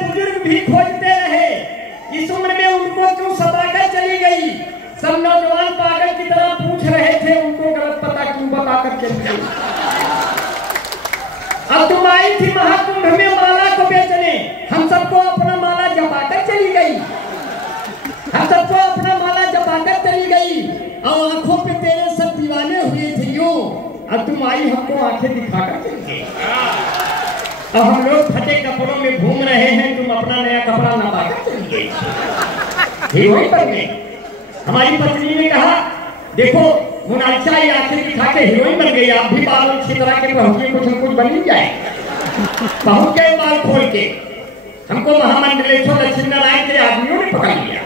बुजुर्ग भी खोजते रहे, इस उम्र में उनको क्यों सताकर चली गई। सब नौजवान पागल की तरह पूछ रहे थे, उनको गलत पता क्यों बताकर चली गई। अब तुम आई थी महाकुंभ में माला को बेचने, हम सबको अपना माला जपाकर चली गई, हम सबको अपना माला जपाकर चली गई। और आंखों पे तेरे सब दीवाने हुए थे यूं, अब तुम आई हमको आंखें दिखाकर चली गई। अब हम लोग फटे कपड़ों में घूम रहे हैं, तुम अपना नया कपड़ा न पाकर चली गई। हीरोइन बन गई। हमारी पत्नी ने कहा, देखो मोनालिसा ये आंखें दिखा के हीरोइन बन गई, आप भी बाल अच्छी तरह के पहुंचिए, कुछ न कुछ बन ही जाए। पहुंच गए बाल खोल के, हमको महामंडलेश्वर लक्ष्मी नारायण के आदमियों ने पकड़ लिया।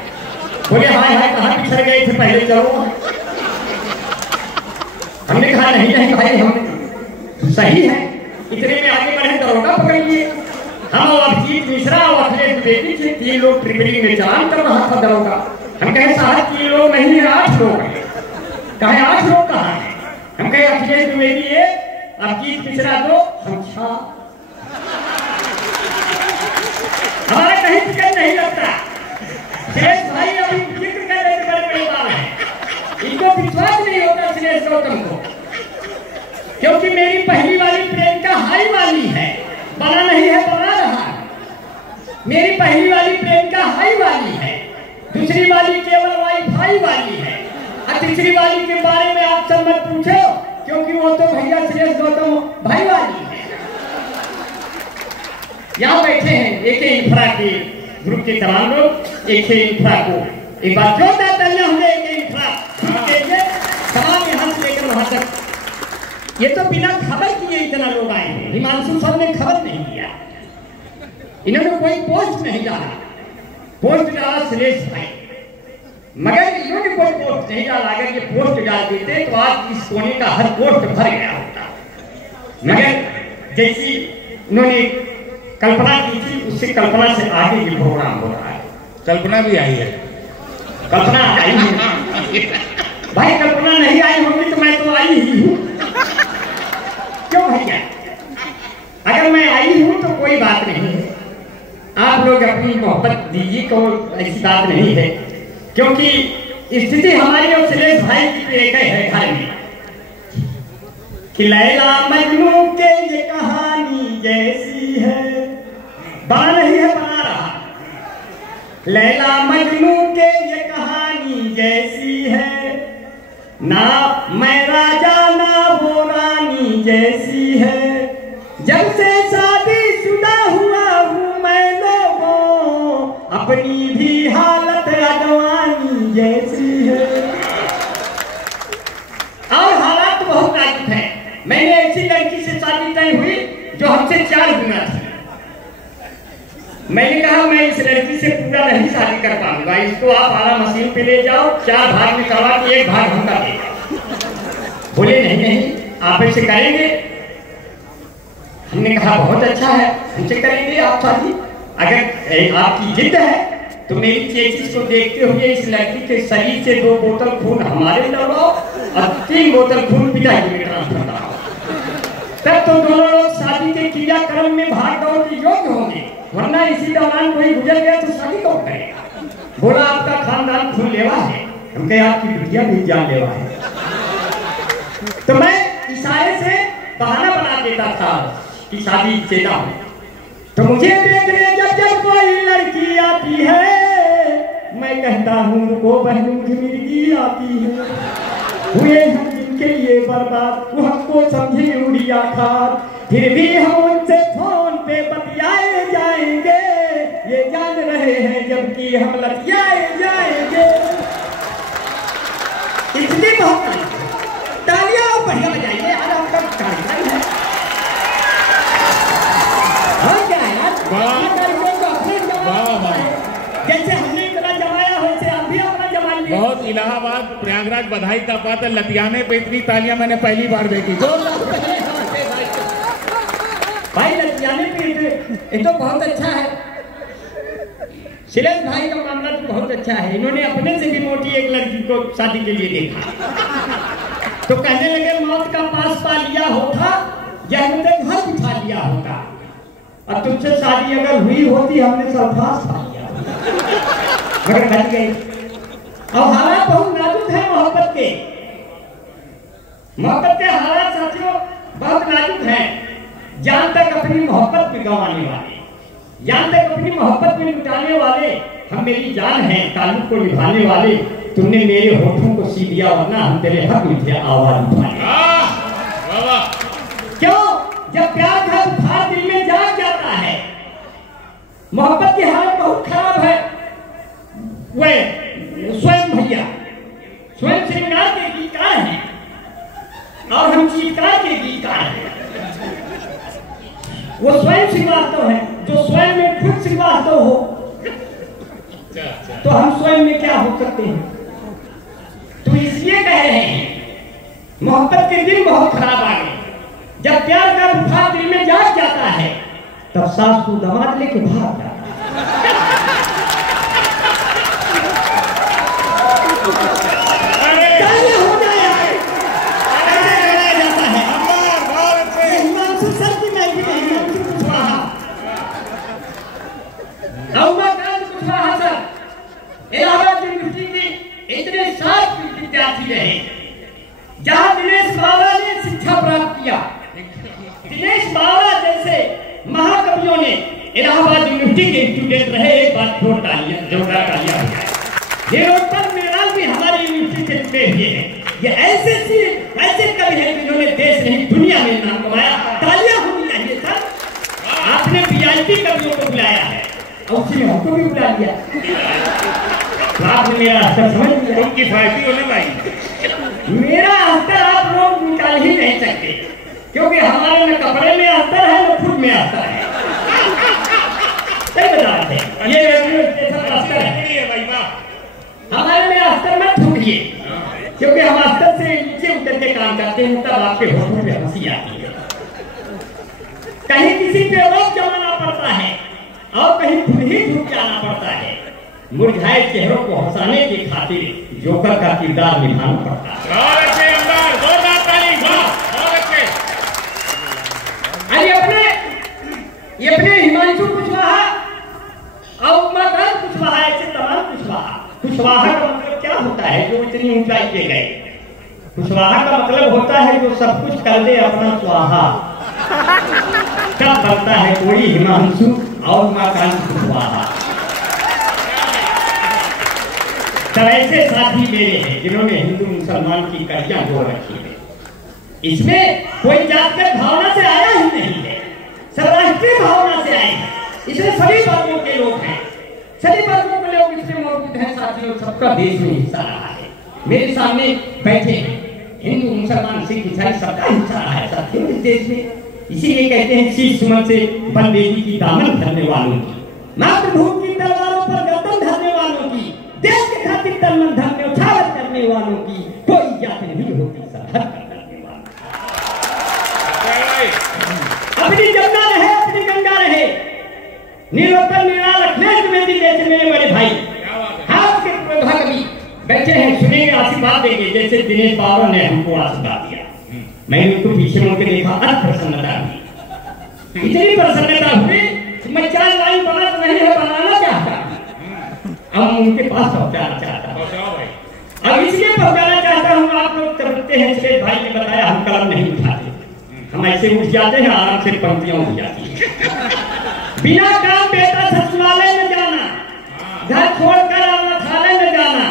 बोले हाय हाय कहाँ पिछड़ गए थे, पहले चलो। हमने कहा नहीं नहीं भाई हम सही है, इतने में आगे बढ़े, दरोगा पकड़ लिए। हम और अभिजीत मिश्रा और अखिलेश द्विवेदी थे, 3 लोग ट्रिपलिंग में चालान कर रहा था दरोगा। हम कहे साहब 3 लोग नहीं है 8 लोग हैं। कहे 8 लोग कहाँ हैं? हम कहे अखिलेश द्विवेदी 1, अभिजीत मिश्रा 2, हम 6। हमारा कहीं टिकट नहीं लगता। सुरेश भाई अभी जिक्र कर रहे थे, बड़े बात है, इनको विश्वास नहीं होता सुरेश गौतम को, क्योंकि मेरी पहली वाली प्रियंका हाई वाली है, बना नहीं है बना रहा। मेरी पहली वाली प्रियंका हाई वाली है, दूसरी वाली केवल वाईफाई वाली है, और तीसरी वाली के बारे में आप सब मत पूछो, क्योंकि वो तो भैया सुरेश गौतम भाई वाली है। यहाँ बैठे हैं एक इंफ्रा के ग्रुप के तमाम लोग, एक इंफ्रा को एक बार जोरदार तालियां होंगे एक इंफ्रा के लिए, तमाम यहाँ से लेकर वहां तक। ये तो बिना खबर किए इतना लोग आए हैं। हिमांशु सर ने खबर नहीं दिया, इन्होंने कोई पोस्ट नहीं डाला, पोस्ट डाला सुरेश भाई, मगर इन्होंने कोई पोस्ट नहीं डाला। अगर ये पोस्ट डाल देते तो आज इस कोने का हर पोस्ट भर गया होता। मगर जैसी उन्होंने कल्पना की थी, उससे कल्पना से आगे ये प्रोग्राम हो रहा है। कल्पना भी आई है, कल्पना आई है भाई, कल्पना नहीं आई होगी तो मैं तो आई ही हूँ। क्यों भैया, अगर मैं आई हूँ तो कोई बात नहीं है, आप लोग अपनी मोहब्बत दीजिए, को ऐसी बात नहीं है, क्योंकि स्थिति हमारी और सुरेश भाई की एक है घर में कि लैला मजनू के ये कहानी जैसी है, बना नहीं है बना रहा। लैला मजनू के ये कहानी जैसी है, ना मैं राजा ना वो रानी जैसी है। जब से शादीशुदा हुआ हूँ मैं लोगों, अपनी भी हालत अगवानी जैसी है। और हालात बहुत नाजुक है। मैंने ऐसी लड़की से शादी तय हुई जो हमसे 4 गुना थी। मैंने कहा मैं इस लड़की से पूरा नहीं शादी कर पाऊंगा, इसको आप आरा मशीन पे ले जाओ, 4 भाग में करवा के 1 भाग हम कर देगा। बोले नहीं नहीं आप ऐसे करेंगे। हमने कहा बहुत अच्छा है, हमसे करेंगे आप शादी। अगर आपकी जिद है तो मेरी चेचिस को देखते हुए इस लड़की के शरीर से 2 बोतल खून हमारे लगवाओ और 3 बोतल खून पिताजी में ट्रांसफर कराओ, तब तो दोनों लोग शादी के क्रियाक्रम में भाग दौड़ के योग्य होंगे, वरना इसी दौरान कोई गुजर गया तो शादी कौन करेगा। बोला आपका खानदान खून लेवा है, हम कहे आपकी बिटिया भी जान लेवा है। तो मैं इशारे से बहाना बना देता था कि शादी से ना हो। तो मुझे देखने जब जब कोई लड़की आती है, मैं कहता हूँ रुको बहनों की मिर्गी आती है। हुए हम जिनके लिए बर्बाद, वो हमको समझे उड़िया खाद, फिर भी हम उनसे फोन पे बतियाए जाएंगे, ये जान रहे हैं जबकि हम लतियाए जाएंगे। इसलिए बहुत तालियां बढ़िया बजाइए, आज आपका कार्यक्रम है। और क्या है यार, जैसे हमने इतना जमाया वैसे आप भी अपना जमाइए। बहुत इलाहाबाद प्रयागराज बधाई का पात्र, लतियाने पे इतनी तालियां मैंने पहली बार देखी। भाई लतियाने पे ये तो बहुत अच्छा है। सुरेश भाई का मामला तो बहुत अच्छा है। इन्होंने अपने से भी मोटी एक लड़की को शादी के लिए देखा, तो कहने लगे मौत का पास पा लिया होता या मुझे घर बिठा लिया होता। और तुमसे शादी अगर हुई होती हमने सरफराज खा लिया मगर बच गई। अब हालात बहुत नाजुक है मोहब्बत के हालात साथियों बहुत नाजुक हैं। जान तक अपनी मोहब्बत में गंवाने वाले, जान तक अपनी मोहब्बत में लुटाने वाले हम मेरी जान है, ताल्लुक को निभाने वाले। तुमने मेरे होठों को सी दिया वरना हम तेरे हक में थे आवाज उठाए। क्यों? जब प्यार का बुखार दिल में जाग जाता है, मोहब्बत की हालत बहुत खराब है। वे स्वयं भैया स्वयं श्रृंगार के गीतकार हैं और हम चीतकार के गीतकार हैं। वो स्वयं श्रीवास्तव है, जो स्वयं में खुद श्रीवास्तव हो तो हम स्वयं में क्या हो सकते हैं। तो इसलिए कह रहे हैं मोहब्बत के दिन बहुत खराब आ गए। जब प्यार का बुखार दिल में जाग जाता है तब सास को दमाद लेके भाग जाता विद्यार्थी रहे जहां दिनेश बावरा ने शिक्षा प्राप्त किया। दिनेश बावरा जैसे महाकवियों ने इलाहाबाद यूनिवर्सिटी के स्टूडेंट रहे। एक बार जोरदार तालियां। निरुपम मेहराल भी हमारी यूनिवर्सिटी से जुड़े हुए हैं। ये ऐसे कवि हैं जिन्होंने देश नहीं दुनिया में नाम कमाया। तालियां होनी चाहिए सर। आपने वीआईपी कवियों को बुलाया है और उसने हमको भी बुला लिया। आपने मेरा स्तर समझ लिया। तुम किफायती हो ना भाई। मेरा स्तर आप लोग निकाल ही नहीं सकते क्योंकि हमारे में कपड़े में अस्तर है न खुद में अस्तर है। सही बता रहे थे। ये रेलवे स्टेशन अस्तर है भाई। हमारे में अस्तर में ठुकिए क्योंकि हम अस्तर से नीचे उतर के काम करते हैं तब आपके होठों पे हंसी आती है। कहीं किसी पे रोक जमाना पड़ता है और कहीं खुद ही झुक जाना पड़ता है। मुरझाए चेहरों को हंसाने की खातिर जोकर का किरदार निभाना पड़ता है। ये अपने हिमांशु कुशवाहा और उमाकांत कुशवाहा ऐसे तमाम कुशवाहा का मतलब क्या होता है जो इतनी ऊंचाई पे गए। कुशवाहा का मतलब होता है जो सब कुछ कर दे अपना स्वाहा। क्या बनता है कोई हिमांशु और उमाकांत कुशवाहा। तब ऐसे साथी मेरे हैं जिन्होंने हिंदू मुसलमान की कड़ियां जोड़ रखी है। इसमें कोई जातगत भावना से आया ही नहीं है, सब राष्ट्रीय भावना से आए हैं। इसमें सभी वर्गों के लोग हैं, सभी वर्गों के लोग इसमें मौजूद हैं साथियों। सबका देश में हिस्सा रहा है। मेरे सामने बैठे हैं हिंदू मुसलमान सिख ईसाई सबका हिस्सा रहा है साथियों इस देश में। इसीलिए कहते हैं शीश सुमन से बंदेगी की दामन धरने वालों की, मातृभूमि की तलवारों पर गर्दन धरने वालों की, देश के खातिर तन मन धन में उछाल करने वालों की कोई जात नहीं होती सरहद करने वालों। अपनी जमुना रहे अपनी गंगा रहे। नीलोत्पल निराल अखिलेश द्विवेदी जैसे मेरे बड़े भाई हाथ के कवि बैठे हैं, सुनेंगे आशीर्वाद देंगे जैसे दिनेश बाबा ने हमको आशीर्वाद दिया। मैंने उनको पीछे मुड़ के देखा, प्रसन्नता हुई, इतनी प्रसन्नता हुई मैं 4 लाइन बना नहीं है बनाना चाहता, अब उनके पास पहुंचाना चाहता हूँ। अब इसलिए पहुंचाना चाहता हूँ। आप लोग समझते हैं सुरेश भाई ने बताया हम कलम नहीं उठाते, हम ऐसे उठ जाते हैं आराम से पंक्तियां उठ जाती है। बिना काम बेटा सचिवालय में जाना, घर छोड़कर अनाथालय में जाना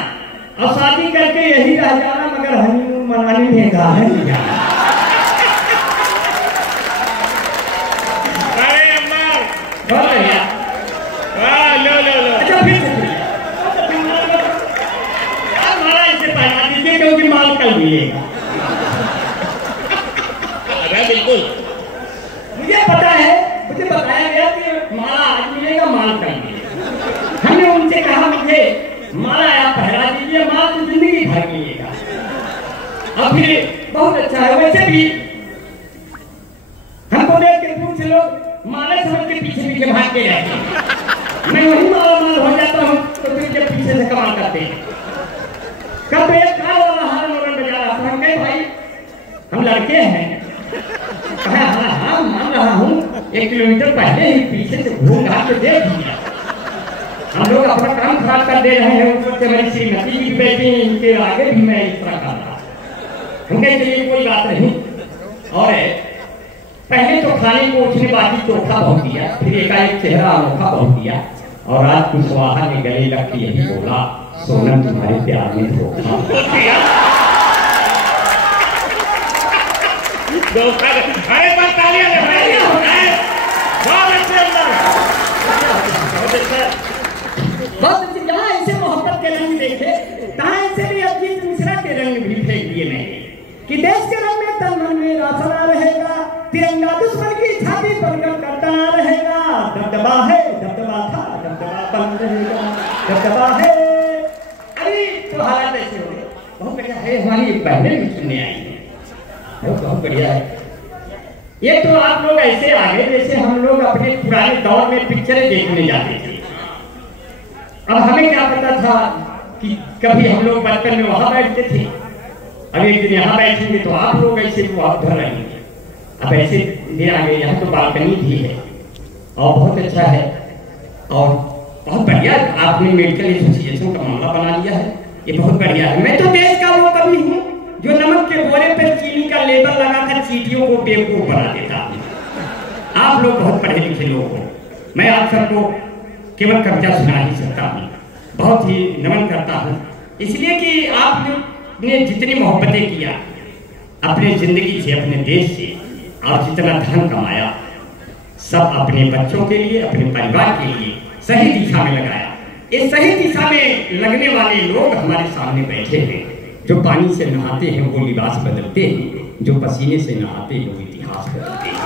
और शादी करके यही रह जाना, मगर हनीमून मनाने में गाने नहीं जाना। अच्छा फिर हमारा इसे पहना दीजिए क्योंकि माल कल मिलेगा। बिल्कुल मुझे पता है, मुझे बताया गया कि माला आज मिलेगा माल कल मिलेगा। हमने उनसे कहा मुझे माला आप पहना दीजिए, माल तो जिंदगी भर मिलेगा। अब फिर बहुत अच्छा है। वैसे भी हमको देख के पूछ लोग माला समझ के पीछे पीछे भाग के रहते हैं। मैं वही माला माल हो जाता हूँ तो फिर जब पीछे से कमाल करते हैं। कब एक कार वाला हारन वारन बजा रहा था, हम कहे भाई हम लड़के हैं। हाँ मान रहा हूँ 1 किलोमीटर पहले ही पीछे से घूम घाट के देख लिया। हम लोग अपना काम खराब कर दे रहे हैं, ऊपर से मेरी श्रीमती जी बैठी, इनके आगे भी मैं इस तरह कर रहा। उनके लिए कोई बात नहीं। और पहले तो खाने को उसने बाकी चोखा बहुत दिया, फिर एकाएक चेहरा अनोखा बहुत दिया, और आज कुशवाहा ने गले लग के यही बोला, सोनम तुम्हारे प्यार में धोखा। अरे पर तालियां लगाइए, बहुत अच्छे बहुत अच्छे। जहाँ ऐसे मोहब्बत के रंग देखे, तहाँ ऐसे भी अजीत मिश्रा के रंग भी फेंक दिए मैंने, कि देश के रंग में तन मन में रासना रहेगा, तिरंगा दुश्मन की छाती पर करता रहेगा, दबदबा है दबदबा था दबदबा बंद रहेगा, दबदबा है। अरे तो हालात ऐसे हो गए। बहुत बढ़िया है, हमारी बहनें भी सुनने आई हैं, बहुत बढ़िया है। ये तो आप लोग ऐसे आ गए जैसे हम लोग अपने पुराने दौर में पिक्चरें देखने जाते थे। अब हमें क्या पता था कि कभी हम लोग बचपन में वहां बैठते थे, अब एक दिन यहाँ बैठेंगे तो आप लोग ऐसे वहां उधर रहेंगे। अब ऐसे दिन आ गए, यहाँ तो बालकनी भी है और बहुत अच्छा है, और बहुत बढ़िया आपने मेडिकल एसोसिएशन का मामला बना लिया है, ये बहुत बढ़िया है। मैं तो देश का वो कवि हूँ जो नमक के गोले पर चीनी का लेबल लगाकर चीटियों को बेवकूफ बना देता है। आप लोग बहुत पढ़े लिखे लोग हो, मैं आप सबको केवल कविता सुना ही सकता हूँ, बहुत ही नमन करता हूँ, इसलिए कि आपने जितनी मोहब्बतें किया अपने जिंदगी से, अपने देश से, और जितना धन कमाया सब अपने बच्चों के लिए, अपने परिवार के लिए सही दिशा में लगाया। इस सही दिशा में लगने वाले लोग हमारे सामने बैठे हैं। जो पानी से नहाते हैं वो लिबास बदलते हैं, जो पसीने से नहाते हैं वो इतिहास बदलते हैं।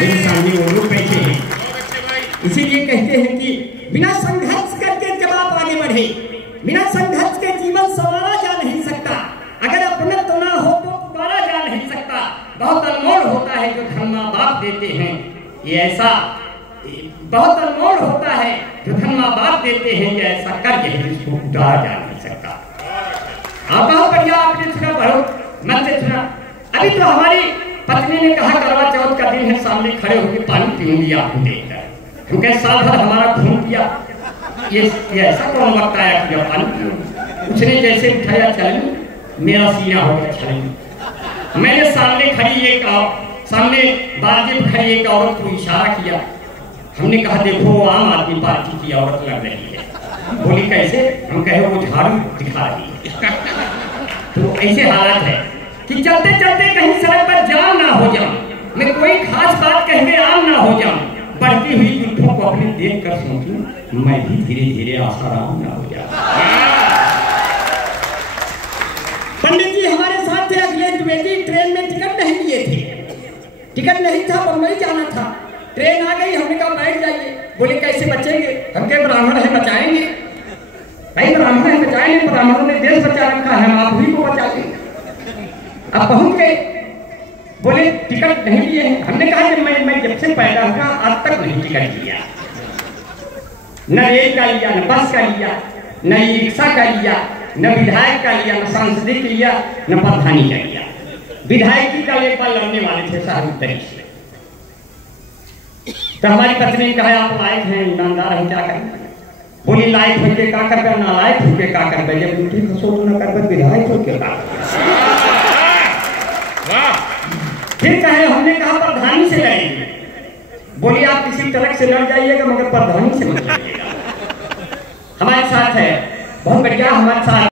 मेरे सामने वो लोग बैठे हैं, इसीलिए कहते हैं कि बिना संघर्ष करके जब आप आगे बढ़े, बिना संघर्ष के जीवन संवारा जा नहीं सकता, अगर अपनत्व ना हो तो पुकारा जा नहीं सकता। बहुत अनमोल होता है जो धन माँ बाप देते हैं, ये ऐसा बहुत अनमोल होता है जो धन माँ बाप देते हैं, ये ऐसा कर्ज है जिसको उतारा जा नहीं सकता। आप बहुत बढ़िया आपने सुना, बहुत मन से सुना। अभी तो हमारी पत्नी ने कहा करवा चौथ का दिन है, सामने खड़े होकर पानी पीऊंगी आपको देखकर, क्योंकि साल भर हमारा खून किया, ये ऐसा कौन वक्त आया कि पानी। उसने जैसे उठाया चलें, मेरा सीना हो गया चलें। मैंने सामने खड़ी एक सामने बारजे पर खड़ी एक औरत को इशारा किया, हमने कहा देखो आम आदमी पार्टी की औरत लग रही है। बोली कैसे? हम कहे वो झाड़ू दिखा रही है। तो ऐसे हालात है कि चलते चलते कहीं सड़क पर जाम ना हो जाऊं, मैं कोई खास बात कहने आम ना हो जाऊं, बढ़ती हुई जुल्फों को अपने देख कर सोचूं मैं भी धीरे धीरे आसाराम ना हो जाऊं। पंडित जी हमारे साथ थे, अगले द्विवेदी ट्रेन में टिकट नहीं लिए थे, टिकट नहीं था, बम्बई जाना था। ट्रेन आ गई, हमने कहा बैठ जाइए। बोले कैसे बचेंगे? हम कहे ब्राह्मण है बचाएंगे। भाई ब्राह्मण है बचाएंगे, ब्राह्मणों ने देश बचा रखा है, हम आप ही को बचा लेंगे। अब पहुंच गए, बोले टिकट नहीं लिए हैं। हमने कहा कि मैं जब से पैदा हुआ आज तक नहीं टिकट लिया, न रेल का लिया, न बस का लिया, न ई रिक्शा का लिया, न विधायक का लिया, न सांसदिक लिया, न प्रधानी का लिया। विधायकी का एक बार लड़ने वाले थे शाहरुख से, तो हमारी पत्नी ने कहा आप लायक हैं, ईमानदार हैं, क्या करें? बोली लायक होके का कर, ना लायक होके का कर, जब उनकी सोच न कर विधायक होके का। फिर कहे, हमने कहा प्रधानी से लड़ेंगे। बोली आप किसी तरह से लड़ जाइएगा मगर प्रधानी से मत लड़िएगा। हमारे साथ है, बहुत बढ़िया हमारे साथ